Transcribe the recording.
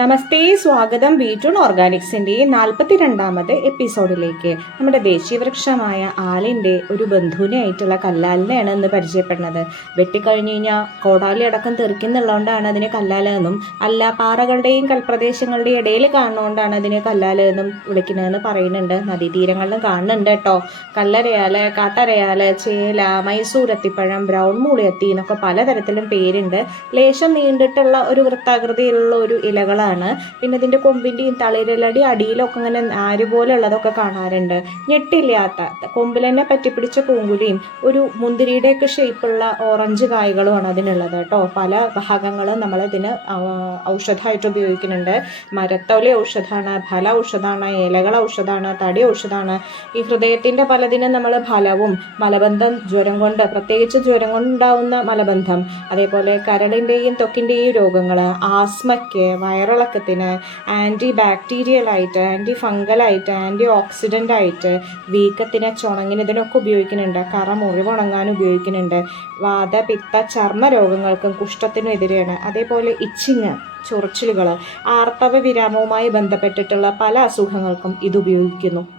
നമസ്തേ സ്വാഗതം ബീറ്റൂൺ ഓർഗാനിക്സിന്റെ നാൽപ്പത്തി രണ്ടാമത് എപ്പിസോഡിലേക്ക്. നമ്മുടെ ദേശീയ വൃക്ഷമായ ആലിന്റെ ഒരു ബന്ധുവിനായിട്ടുള്ള കല്ലാലിനെയാണ് ഇന്ന് പരിചയപ്പെടുന്നത്. വെട്ടിക്കഴിഞ്ഞു കഴിഞ്ഞാൽ കോടാലി അടക്കം തെറിക്കുന്നുള്ളതുകൊണ്ടാണ് അതിന് കല്ലാല എന്നും അല്ല പാറകളുടെയും കൽപ്രദേശങ്ങളുടെയും ഇടയിൽ കാണുന്നതുകൊണ്ടാണ് അതിന് കല്ലാല എന്നും വിളിക്കുന്നതെന്ന് പറയുന്നുണ്ട്. നദീതീരങ്ങളിലും കാണുന്നുണ്ട് കേട്ടോ. കല്ലരയാൽ കാട്ടരയാൽ ചേല മൈസൂർ എത്തിപ്പഴം ബ്രൗൺ മൂളിയത്തി എന്നൊക്കെ പലതരത്തിലും പേരുണ്ട്. ലേശം നീണ്ടിട്ടുള്ള ഒരു വൃത്താകൃതിയിലുള്ള ഒരു ഇലകളാണ് പിന്നെ ഇതിന്റെ കൊമ്പിന്റെയും തളിരലടി അടിയിലൊക്കെ ഇങ്ങനെ ആര് പോലെ ഉള്ളതൊക്കെ കാണാറുണ്ട്. ഞെട്ടില്ലാത്ത കൊമ്പിൽ തന്നെ പറ്റിപ്പിടിച്ച പൂങ്കുലിയും ഒരു മുന്തിരിയുടെയൊക്കെ ഷേപ്പുള്ള ഓറഞ്ച് കായ്കളുമാണ് അതിനുള്ളത് കേട്ടോ. പല ഭാഗങ്ങളും നമ്മളതിന് ഔഷധമായിട്ട് ഉപയോഗിക്കുന്നുണ്ട്. മരത്തോല ഔഷധമാണ് ഫല ഔഷധമാണ് ഇലകൾ ഔഷധമാണ് തടി ഔഷധമാണ്. ഈ ഹൃദയത്തിന്റെ പലതിനും നമ്മൾ ഫലവും മലബന്ധം ജ്വരം കൊണ്ട് പ്രത്യേകിച്ച് ജ്വരം കൊണ്ടുണ്ടാവുന്ന മലബന്ധം അതേപോലെ കരളിന്റെയും ത്വക്കിന്റെയും രോഗങ്ങൾ ആസ്മയ്ക്ക് വയറിളക്കത്തിന് ആന്റി ബാക്ടീരിയൽ ആയിട്ട് ആന്റി ഫംഗലായിട്ട് ആന്റി ഓക്സിഡന്റ് ആയിട്ട് വീക്കത്തിന് ചുണങ്ങിന് ഇതിനൊക്കെ ഉപയോഗിക്കുന്നുണ്ട്. കറ മുറിവുണങ്ങാൻ ഉപയോഗിക്കുന്നുണ്ട്. വാത പിത്ത ചർമ്മ രോഗങ്ങൾക്കും കുഷ്ഠത്തിനും എതിരെയാണ്. അതേപോലെ ഇച്ചിങ് ചൊറിച്ചിലുകൾ ആർത്തവ വിരാമവുമായി ബന്ധപ്പെട്ടിട്ടുള്ള പല അസുഖങ്ങൾക്കും ഇത് ഉപയോഗിക്കുന്നു.